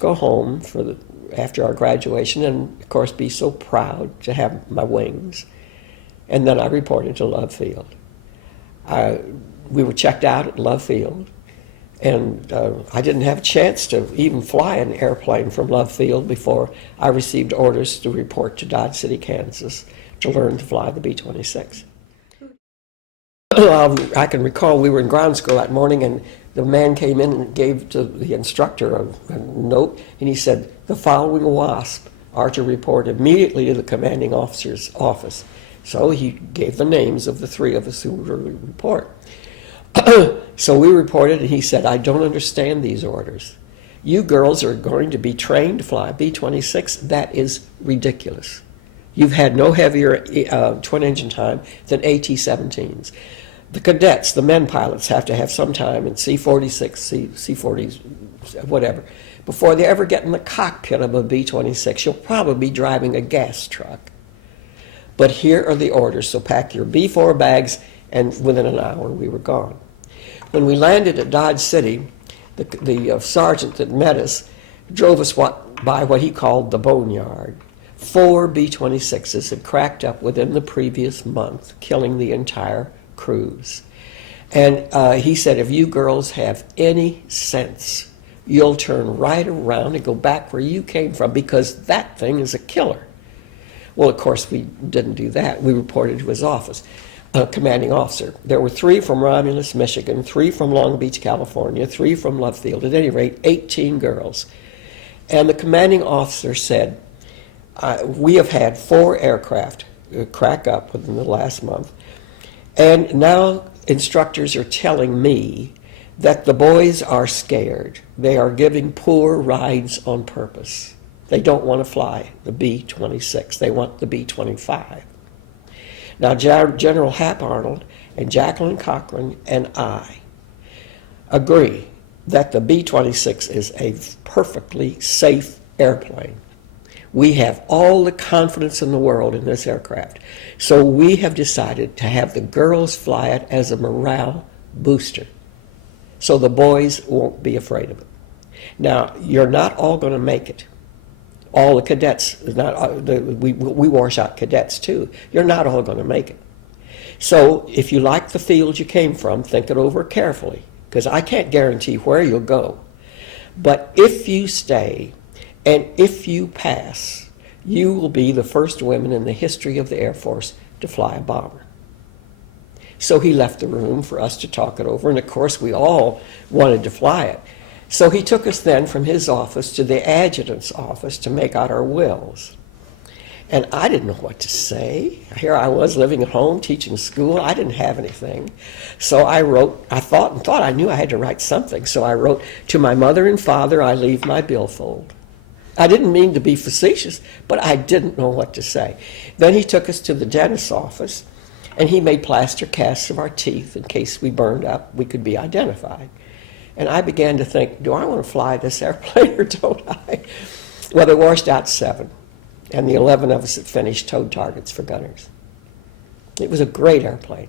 go home after our graduation and, of course, be so proud to have my wings. And then I reported to Love Field. We were checked out at Love Field, and I didn't have a chance to even fly an airplane from Love Field before I received orders to report to Dodge City, Kansas, to learn to fly the B-26. I can recall we were in ground school that morning, and the man came in and gave to the instructor a note, and he said, "The following WASP are to report immediately to the commanding officer's office." So he gave the names of the three of us who were to report. So we reported, and he said, "I don't understand these orders. You girls are going to be trained to fly B-26. That is ridiculous. You've had no heavier twin-engine time than AT-17s. The cadets, the men pilots, have to have some time in C-46, C-40s, whatever, before they ever get in the cockpit of a B-26. You'll probably be driving a gas truck. But here are the orders, so pack your B-4 bags," and within an hour we were gone. When we landed at Dodge City, the sergeant that met us drove us by what he called the boneyard. 4 B-26s had cracked up within the previous month, killing the entire crews. And he said, "If you girls have any sense, you'll turn right around and go back where you came from, because that thing is a killer." Well, of course, we didn't do that. We reported to his office, commanding officer. There were 3 from Romulus, Michigan, 3 from Long Beach, California, 3 from Love Field. At any rate, 18 girls. And the commanding officer said, "We have had 4 aircraft crack up within the last month, and now instructors are telling me that the boys are scared. They are giving poor rides on purpose. They don't want to fly the B-26. They want the B-25. Now, General Hap Arnold and Jacqueline Cochran and I agree that the B-26 is a perfectly safe airplane. We have all the confidence in the world in this aircraft. So we have decided to have the girls fly it as a morale booster, so the boys won't be afraid of it. Now, you're not all going to make it. All the cadets, we wash out cadets too. You're not all going to make it. So if you like the field you came from, think it over carefully, because I can't guarantee where you'll go. But if you stay and if you pass, you will be the first women in the history of the Air Force to fly a bomber." So he left the room for us to talk it over, and of course we all wanted to fly it. So he took us then from his office to the adjutant's office to make out our wills. And I didn't know what to say. Here I was living at home, teaching school. I didn't have anything. So I wrote, I thought I knew I had to write something. So I wrote, "To my mother and father, I leave my billfold." I didn't mean to be facetious, but I didn't know what to say. Then he took us to the dentist's office, and he made plaster casts of our teeth in case we burned up, we could be identified. And I began to think, do I want to fly this airplane or don't I? Well, they washed out 7, and the 11 of us that finished towed targets for gunners. It was a great airplane.